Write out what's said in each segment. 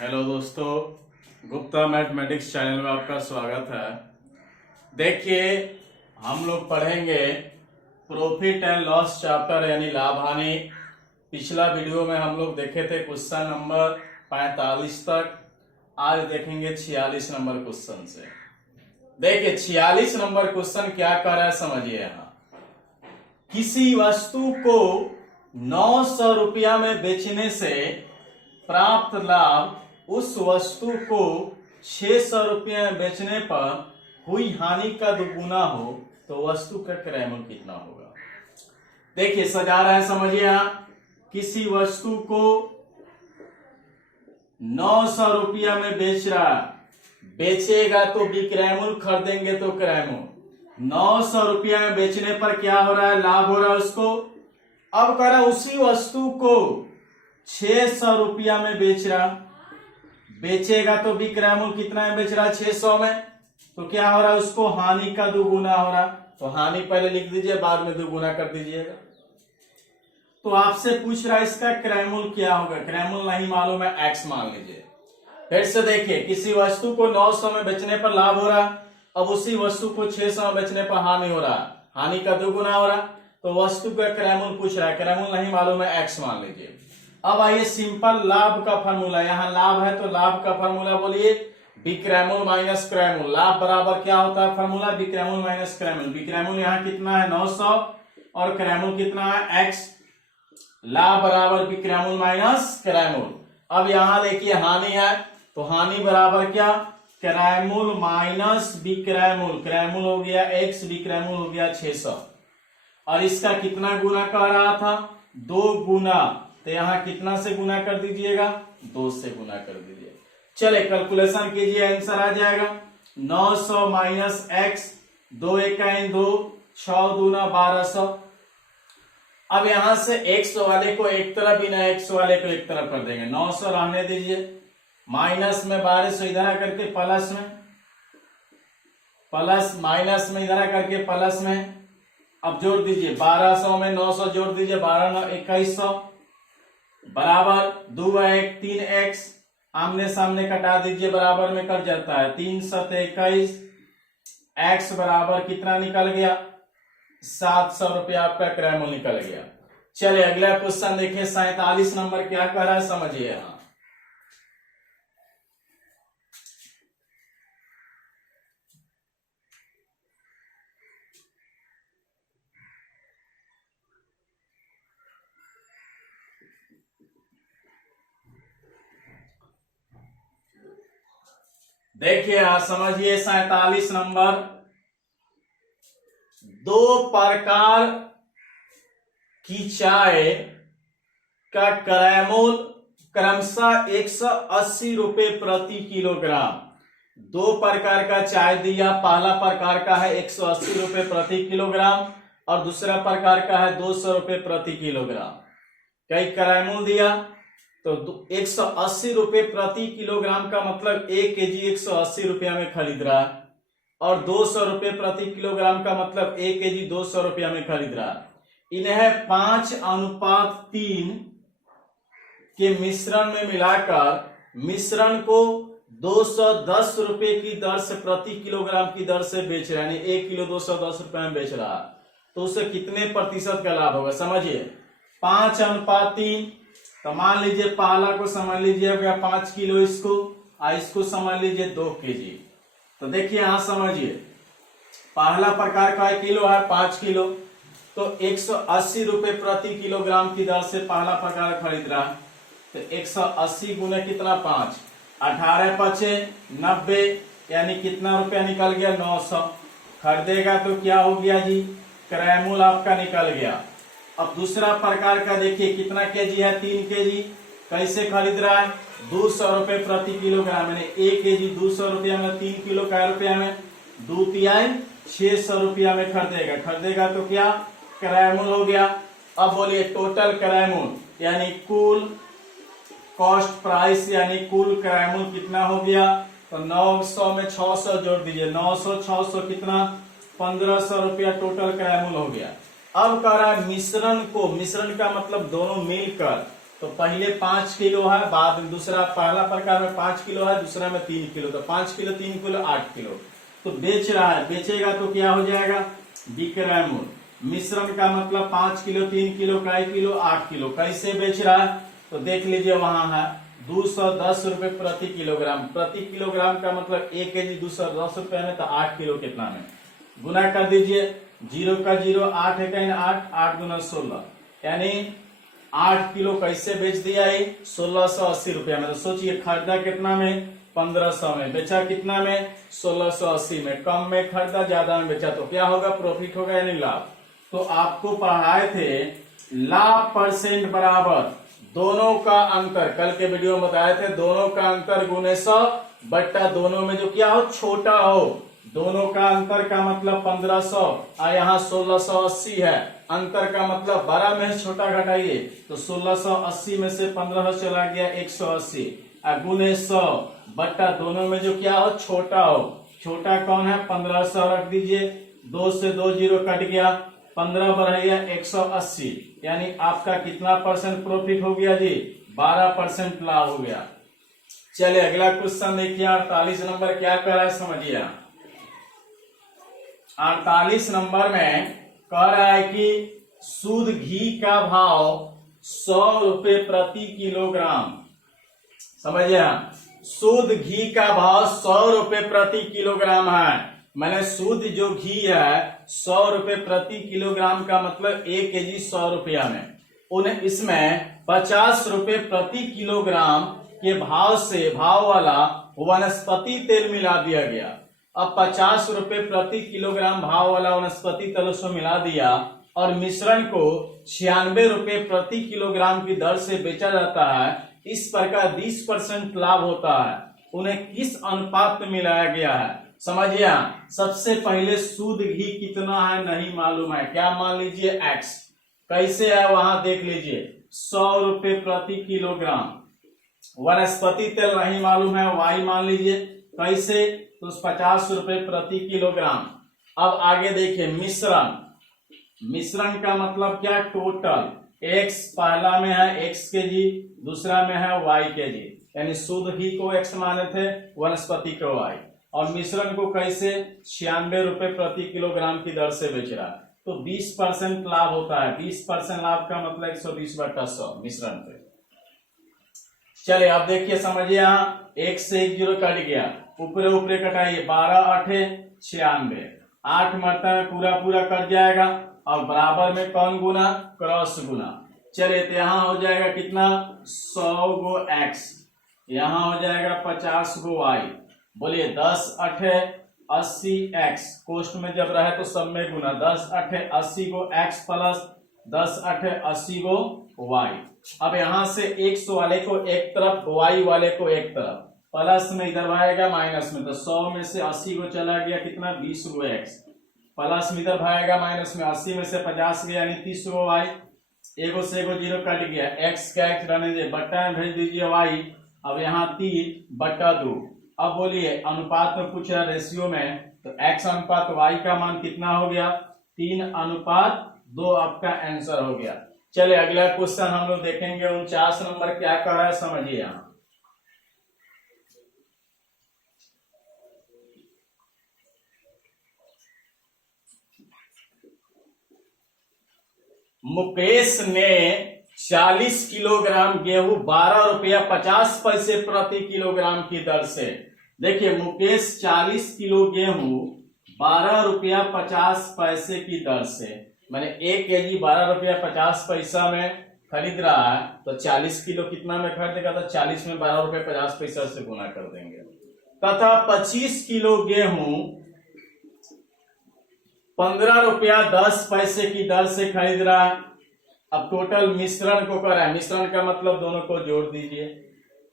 Hello दोस्तों, Gupta mathematics channel में आपका स्वागत है। देखिए, हम लोग पढ़ेंगे प्रॉफिट एंड लॉस चैप्टर यानी लाभ हानि। पिछला वीडियो में हम लोग देखे थे क्वेश्चन नंबर 45 तक। आज देखेंगे 46 नंबर क्वेश्चन से। देखिए 46 नंबर क्वेश्चन क्या कर रहा है समझिए। यहाँ किसी वस्तु को 900 रुपया में बेचने से प्राप्त लाभ उस वस्तु को 600 रुपये में बेचने पर हुई हानि का दुगुना हो तो वस्तु का क्रय मूल्य कितना होगा। देखिए सजा रहा है, समझिए। यहाँ किसी वस्तु को 900 रुपया में बेच रहा, बेचेगा तो विक्रय मूल्य, खरीदेंगे तो क्रय मूल्य। 900 रुपया में बेचने पर क्या हो रहा है, लाभ हो रहा है उसको। अब कह रहा उसी वस्तु को 600 रुपया में बेच रहा, बेचेगा तो विक्रय मूल्य कितना में बेच रहा है, 600 में। तो क्या हो रहा है, उसको हानि का दुगुना हो रहा। तो हानि पहले लिख दीजिए, बाद में दुगुना कर दीजिएगा। तो आपसे पूछ रहा है इसका क्रय मूल्य क्या होगा। क्रय मूल्य नहीं मालूम है, एक्स मान लीजिए। फिर से देखिए, किसी वस्तु को 900 में बेचने पर लाभ हो रहा, अब उसी वस्तु को 600 में बेचने पर हानि हो रहा, हानि का दुगुना हो रहा। तो वस्तु का क्रय मूल्य पूछ रहा है, क्रय मूल्य नहीं मालूम है, एक्स मान लीजिए। अब आइए सिंपल लाभ का फार्मूला, यहाँ लाभ है तो लाभ का फार्मूला बोलिए, विक्रय मूल्य माइनस क्रय मूल्य। लाभ बराबर क्या होता है फार्मूला, विक्रय मूल्य माइनस क्रय मूल्य। विक्रय मूल्य यहाँ कितना है 900 और क्रय मूल्य कितना है एक्स। लाभ बराबर विक्रय मूल्य माइनस क्रय मूल्य। अब यहाँ देखिए हानि है तो हानि बराबर क्या, क्रय मूल्य माइनस विक्रय मूल्य। क्रय मूल्य हो गया एक्स, विक्रय मूल्य हो गया 600। और इसका कितना गुना कह रहा था, 2 गुना। तो यहाँ कितना से गुना कर दीजिएगा, 2 से गुना कर दीजिए। चले कैलकुलेशन कीजिए, आंसर आ जाएगा 900 माइनस एक्स, 2 1 2, 6 दूना 1200। अब यहां से एक्स वाले को एक तरफ, बिना एक्स वाले को एक तरफ कर देंगे। 900 रहने दीजिए, माइनस में 1200 इधर करके प्लस में, प्लस माइनस में इधर करके प्लस में। अब जोड़ दीजिए, 1200 में 900 जोड़ दीजिए, 12 9 2100 बराबर 2 1 3 एक्स। आमने सामने कटा दीजिए, बराबर में कट जाता है 3 7 21। एक्स बराबर कितना निकल गया, 700 रुपया आपका क्रय मूल्य निकल गया। चलिए अगला क्वेश्चन देखिए, 47 नंबर क्या कह रहा है समझिए। यहाँ देखिए, आप समझिए 47 नंबर। 2 प्रकार की चाय का क्रय मूल्य क्रमशः 180 रुपए प्रति किलोग्राम। 2 प्रकार का चाय दिया, पहला प्रकार का है 180 रुपए प्रति किलोग्राम और दूसरा प्रकार का है 200 रुपए प्रति किलोग्राम। कई क्रय मूल्य दिया तो 180 रुपए प्रति किलोग्राम का मतलब 1 केजी 180 रुपया में खरीद रहा है, और 200 रुपए प्रति किलोग्राम का मतलब 1 केजी 200 रुपया में खरीद रहा है। इन्हें 5:3 के मिश्रण में मिलाकर मिश्रण को 210 रुपए की दर से प्रति किलोग्राम की दर से बेच रहा है, यानी 1 किलो 210 रुपए में बेच रहा है। तो उसे कितने प्रतिशत का लाभ होगा समझिए। 5:3 तो मान लीजिए पहला को समझ लीजिए 5 किलो, इसको समझ लीजिए 2 केजी। तो देखिए यहां समझिए, पहला प्रकार का किलो है 5 किलो, तो 180 रुपए प्रति किलोग्राम की दर से पहला प्रकार खरीद रहा है। तो 180 गुने कितना 5, 18 पचे 90, यानी कितना रुपया निकल गया 900। खरीदेगा तो क्या हो गया जी, क्रय मूल्य आपका निकल गया। अब दूसरा प्रकार का देखिए कितना केजी है, 3 केजी। कैसे खरीद रहा है, 200 रुपए प्रति किलोग्राम, यानी 1 केजी 200 रुपया में, 3 किलो का रुपया में, 2 तिहाई 600 रुपया में खरीदेगा तो क्या क्रय मूल्य हो गया। अब बोलिए टोटल क्रय मूल्य यानी कुल कॉस्ट प्राइस यानी कुल क्रय मूल्य कितना हो गया। तो 900 में 600 जोड़ दीजिए, 900 600 कितना 1500 रुपया टोटल क्रय मूल्य हो गया। अब कह रहा है मिश्रण को, मिश्रण का मतलब दोनों मिलकर तो पहले 5 किलो है, बाद में दूसरा पहला प्रकार में 5 किलो है, दूसरा में 3 किलो, तो 5 किलो 3 किलो 8 किलो। तो बेच रहा है, बेचेगा तो क्या हो जाएगा, विक्रय मूल्य। मिश्रण का मतलब 5 किलो 3 किलो कई किलो 8 किलो। कैसे बेच रहा है तो देख लीजिए, वहां है 210 रुपए प्रति किलोग्राम। प्रति किलोग्राम का मतलब 1 केजी 210 रुपए में, तो 8 किलो कितना में गुना कर दीजिए, 0 का 0, 8 है 8, 8 गुना 16, यानी 8 किलो कैसे बेच दिया है, 1680 रुपया में। तो सोचिए खरीदा कितना में, 1500 में, बेचा कितना में, 1680 में। कम में खरीदा, ज्यादा में बेचा, तो क्या होगा, प्रॉफिट होगा यानी लाभ। तो आपको पढ़ाए थे लाभ परसेंट बराबर दोनों का अंतर, कल के वीडियो में बताए थे, दोनों का अंतर गुने 100 बट्टा दोनों में जो क्या हो छोटा हो। दोनों का अंतर का मतलब 1500 और यहाँ 1680 है। अंतर का मतलब बड़ा में छोटा घटाइए, तो 1680 में से 1500 चला गया 180 और गुने 100 बट्टा दोनों में जो क्या हो छोटा हो। छोटा कौन है, 1500 रख दीजिए, 2 से 2 जीरो कट गया, 15 बढ़ाइए 180, यानी आपका कितना परसेंट प्रॉफिट हो गया जी, 12% लाभ हो गया। चलिए अगला क्वेश्चन देखिए, 48 नंबर क्या कह रहा है समझिए। 48 नंबर में कह रहा है कि शुद्ध घी का भाव 100 रुपए प्रति किलोग्राम। समझिए, शुद्ध घी का भाव 100 रुपए प्रति किलोग्राम है। मैंने शुद्ध जो घी है 100 रुपए प्रति किलोग्राम का मतलब 1 केजी 100 रुपया में, उन्हें इसमें 50 रुपए प्रति किलोग्राम के भाव से भाव वाला वनस्पति तेल मिला दिया गया। अब 50 रुपए प्रति किलोग्राम भाव वाला वनस्पति तेल उसमें मिला दिया और मिश्रण को 96 रुपए प्रति किलोग्राम की दर से बेचा जाता है। इस प्रकार 20% लाभ होता है। उन्हें किस अनुपात में मिलाया गया है समझिए। सबसे पहले शुद्ध घी कितना है नहीं मालूम है, क्या मान लीजिए x। कैसे है वहां देख लीजिए, 100 रुपए प्रति किलोग्राम। वनस्पति तेल नहीं मालूम है, y मान लीजिए, कैसे, तो 50 रुपए प्रति किलोग्राम। अब आगे देखिए मिश्रण। मिश्रण का मतलब क्या, टोटल। x पहला में है x केजी, दूसरा में है y केजी, यानी शुद्ध घी को x माने थे, वनस्पति को y। और मिश्रण को कैसे, 96 रुपए प्रति किलोग्राम की दर से बेच रहा है, तो 20% लाभ होता है। 20% लाभ का मतलब 120 बटा 100 मिश्रण पे। चलिए अब देखिए समझिए, यहाँ 1 से 1 जीरो कट गया, ऊपरे ऊपरे कटाइए, 12 8 96, 8 मरता है पूरा पूरा कट जाएगा और बराबर में कौन गुना, क्रॉस गुना। चलिए तो यहाँ हो जाएगा कितना, 100 गो x, यहाँ हो जाएगा 50 गो y। बोलिए 10 8 80 x, कोष्ठ में जब रहे तो सब में गुना, 10 8 80 गो x प्लस 10 8 80 गो y। अब यहाँ से 100 वाले को एक तरफ, y वाले को एक तरफ, प्लस में इधर भागेगा माइनस में, तो 100 में से 80 को चला गया कितना, 20 गो x, प्लस में इधर भागेगा माइनस में, 80 में से 50 गया यानी 30 गो y। एगो से एगो जीरो कट गया, x का x रहने दे, बट्टा में भेज दीजिए y। अब यहाँ 3 बट्टा 2। अब बोलिए अनुपात में पूछ रहा, रेशियो में, तो x अनुपात y का मान कितना हो गया, 3 अनुपात 2 आपका आंसर हो गया। चलिए अगला क्वेश्चन हम लोग देखेंगे, 49 नंबर क्या कर रहा है समझिए। यहाँ मुकेश ने 40 किलोग्राम गेहूं 12 रुपया 50 पैसे प्रति किलोग्राम की दर से, देखिए मुकेश 40 किलो गेहूं 12 रुपया 50 पैसे की दर से, मैंने 1 केजी 12 रुपया 50 पैसा में खरीद रहा है, तो 40 किलो कितना में खरीदेगा, तो 40 में 12 रुपया 50 पैसा से गुना कर देंगे। तथा 25 किलो गेहूं 15 रुपया 10 पैसे की दर से खरीद रहा है। अब टोटल मिश्रण को कर रहा है, मिश्रण का मतलब दोनों को जोड़ दीजिए,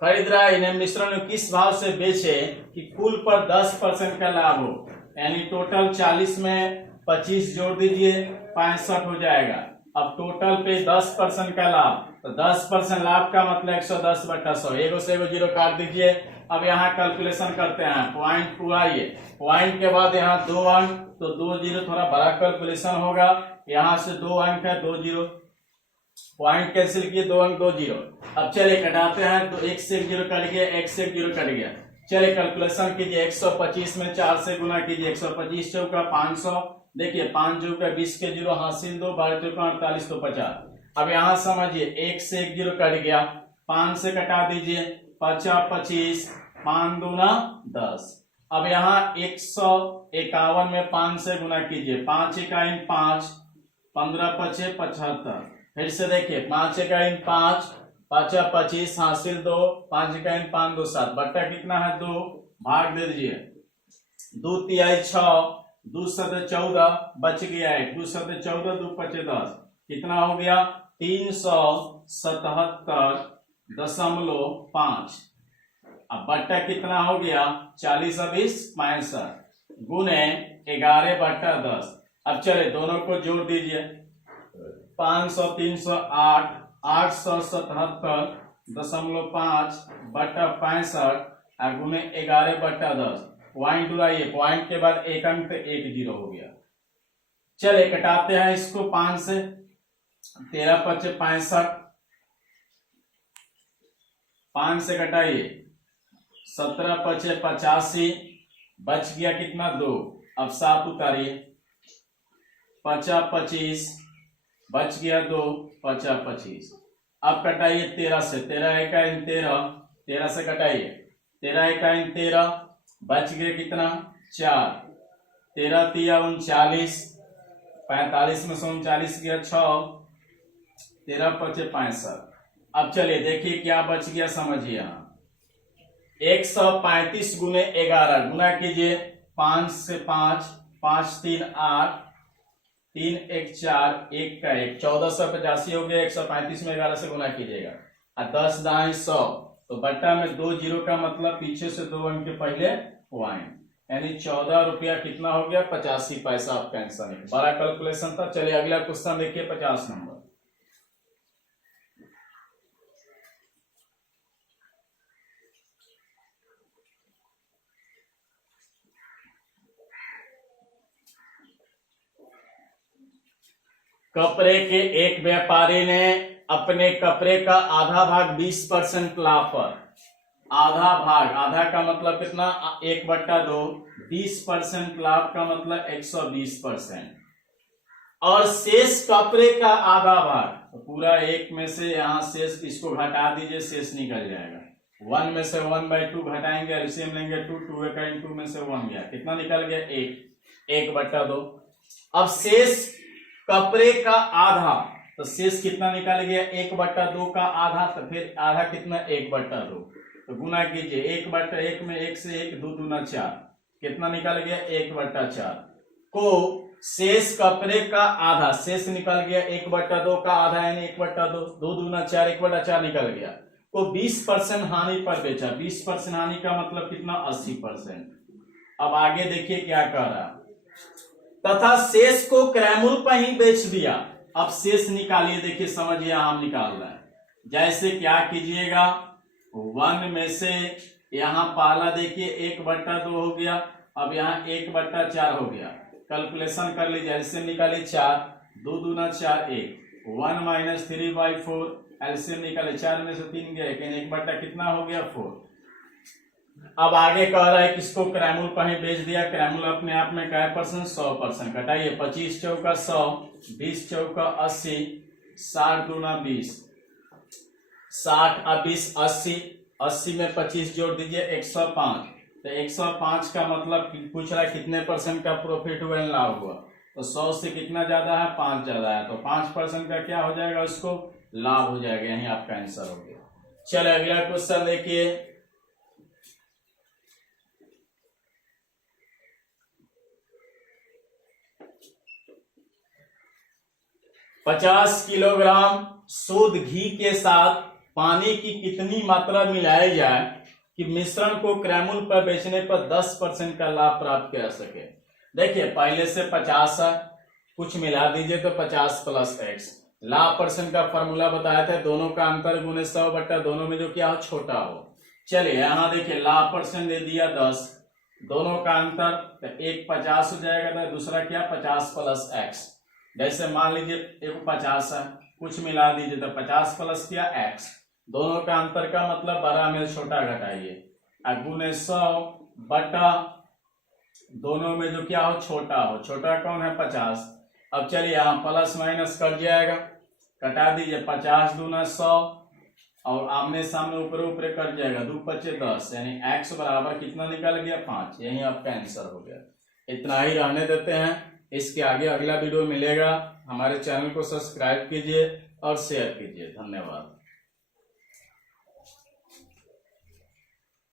खरीद रहा है, इन्हें मिश्रण किस भाव से बेचे कि कुल पर 10% का लाभ हो, यानी टोटल 40 में 25 जोड़ दीजिए 65 हो जाएगा। अब टोटल पे 10% का लाभ, तो 10% लाभ का मतलब 110 बटा 100, एगो से एगो जीरो काट दीजिए। अब यहाँ कैलकुलेशन करते हैं, पॉइंट पुराइए, पॉइंट के बाद यहाँ 2 अंक, तो 2 जीरो थोड़ा बड़ा कैलकुलेशन होगा, यहाँ से 2 अंक है 2 जीरो, पॉइंट कैंसिल किए, 2 अंक 2 जीरो। अब चलिए कटाते हैं, तो 1 से 1 जीरो कट गया, 1 से 1 जीरो कट गया। चलिए कैलकुलेशन कीजिए, 125 में 4 से गुना कीजिए, 125 चौका 500, देखिए 5 चौका 20 के जीरो हासिल 2, 12 चौका 48 तो 50। अब यहाँ समझिए 1 से 1 जीरो कट गया, 5 से कटा दीजिए, 50 25, 5 दूना 10। अब यहाँ 151 में 5 से गुना कीजिए, 5 इकाई 5, 15 पचे 75। फिर से देखिए 5 इकाई 5, 5 25 हासिल 2, 5 इकाई 5 2 7, बट्टा कितना है 2, भाग दे दीजिए, 2 तिहाई 6, 2 सत 14, बच गया 1, 2 सत 14, 2 पचे 10, कितना हो गया 377.5। अब बट्टा कितना हो गया 40 20 65 गुने 11 बट्टा 10। अब चले दोनों को जोड़ दीजिए, 500 308 877.5 बट्टा 65 गुने 11 बट्टा 10। पॉइंट उड़ाइए, पॉइंट के बाद एक अंक 1 जीरो हो गया। चले कटाते हैं इसको 5 से, 13 पचे 65, 5 से कटाइए, 17 पचे 85, बच गया कितना 2। अब 7 उतारिए, 50 25, बच गया 2, 50 25। अब कटाइए 13 से, 13 इकाई 13, 13 से कटाइए, 13 इकाई 13, बच गया कितना 4, 13 तिया 39, 45 में से 39 गया 6, 13 पचे 65। अब चलिए देखिए क्या बच गया, समझिए यहाँ 135 गुने 11 गुना कीजिए, 5 से 5, 5 3 8, 3 1 4, 1 का 1, 1485 हो गया। 135 में 11 से गुना कीजिएगा, और 10 दाएं 100, तो बट्टा में 2 जीरो का मतलब पीछे से 2 अंक के पहले पॉइंट, यानी 14 रुपया कितना हो गया 85 पैसा। आपका आंसर है, बड़ा कैलकुलेशन था। चलिए अगला क्वेश्चन देखिए 50 नंबर। कपड़े के एक व्यापारी ने अपने कपड़े का आधा भाग 20% लाभ पर, आधा भाग, आधा का मतलब कितना 1/2, 20% लाभ का मतलब 120%, और शेष कपड़े का आधा भाग, तो पूरा 1 में से यहाँ शेष, इसको घटा दीजिए, शेष निकल जाएगा। 1 में से 1/2 घटाएंगे, एलसीएम लेंगे 2, 2 इकाई 2 में से 1 गया, कितना निकल गया 1, 1/2। अब शेष कपड़े का आधा, तो शेष कितना निकल गया 1/2 का आधा, तो फिर आधा कितना 1/2, तो गुना कीजिए, 1/1 में 1 से 1, 2 दूना 4, कितना निकल गया 1/4 को शेष कपड़े का आधा, शेष निकल गया 1/2 का आधा, यानी 1/2, 2 दूना 4, 1/4 निकल गया, को 20% हानि पर बेचा। 20% हानि का मतलब कितना 80%। अब आगे देखिए क्या कह रहा, तथा शेष को क्रय मूल्य पर ही बेच दिया। अब शेष निकालिए, देखिए समझिए हम निकाल रहे हैं, जैसे क्या कीजिएगा 1 में से यहाँ पहला देखिए 1/2 हो गया, अब यहाँ 1/4 हो गया, कैलकुलेशन कर लीजिए, एलसीएम निकालिए 4, 2 दूना 4 1, 1 - 3/4, एलसीएम निकाले 4 में से 3 गया, लेकिन 1/, कितना हो गया 4। अब आगे कह रहा है किसको क्रय मूल्य पर ही बेच दिया। क्रय मूल्य अपने आप में क्या परसेंट 100%, घटाइए 25 चौका 100, 20 चौका 80, 60 दूना 20, 60 और 20 80, 80 में 25 जोड़ दीजिए 105, तो 105 का मतलब पूछ रहा है कितने परसेंट का प्रॉफिट हुआ, लाभ हुआ, तो 100 से कितना ज्यादा है 5 ज्यादा है, तो 5% का क्या हो जाएगा, उसको लाभ हो जाएगा। यही आपका आंसर हो गया। चलिए अगला क्वेश्चन देखिए, 50 किलोग्राम शुद्ध घी के साथ पानी की कितनी मात्रा मिलाई जाए कि मिश्रण को क्रय मूल्य पर बेचने पर 10% का लाभ प्राप्त किया सके। देखिए पहले से 50 है, कुछ मिला दीजिए तो 50 + x, लाभ परसेंट का फॉर्मूला बताया था, दोनों का अंतर गुने 100 दोनों में जो क्या हो छोटा हो। चलिए यहाँ देखिए लाभ परसेंट दे दिया 10, दोनों का अंतर, तो एक 50 हो जाएगा, तो दूसरा क्या 50 + x। जैसे मान लीजिए एक 50 है, कुछ मिला दीजिए तो 50 प्लस किया x, दोनों का अंतर का मतलब बड़ा में छोटा घटाइए, गुने 100 बटा दोनों में जो क्या हो छोटा हो, छोटा कौन है 50। अब चलिए यहाँ प्लस माइनस कट जाएगा, कटा दीजिए 50 दूना 100 और आमने सामने ऊपर ऊपर कट जाएगा, 2 पचे 10 यानी x बराबर कितना निकल गया 5। यही आपका आंसर हो गया। इतना ही रहने देते हैं, इसके आगे अगला वीडियो मिलेगा। हमारे चैनल को सब्सक्राइब कीजिए और शेयर कीजिए। धन्यवाद।